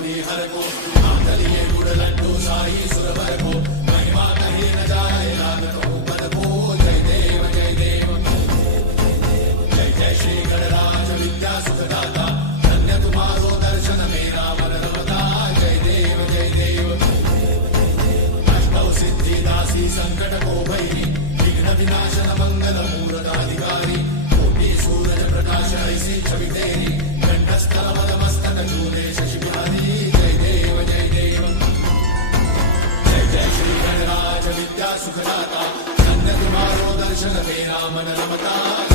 गौरी हर को मातलिये गुड़ लड्डू शाही सुरभर को महिमा कही न जाए लागत हो पद को जय देव जय देव जय जय श्री गणराज विद्या सुखदाता धन्य तुम्हारो दर्शन मेरा मन रमता जय देव जय देव अष्टौ सिद्धि दासी संकट को भैरी विघ्न विनाशन मंगल मूर्धाधिकारी कोटि सूरज प्रकाश ऐसी छवि तेरी कंठस्थल मदमस्तक झूले शशि बिहारी जय देव जय देव जय जय श्री गणराज विद्या सुखदाता धन्य तुम्हारो दर्शन मेरा मन रमता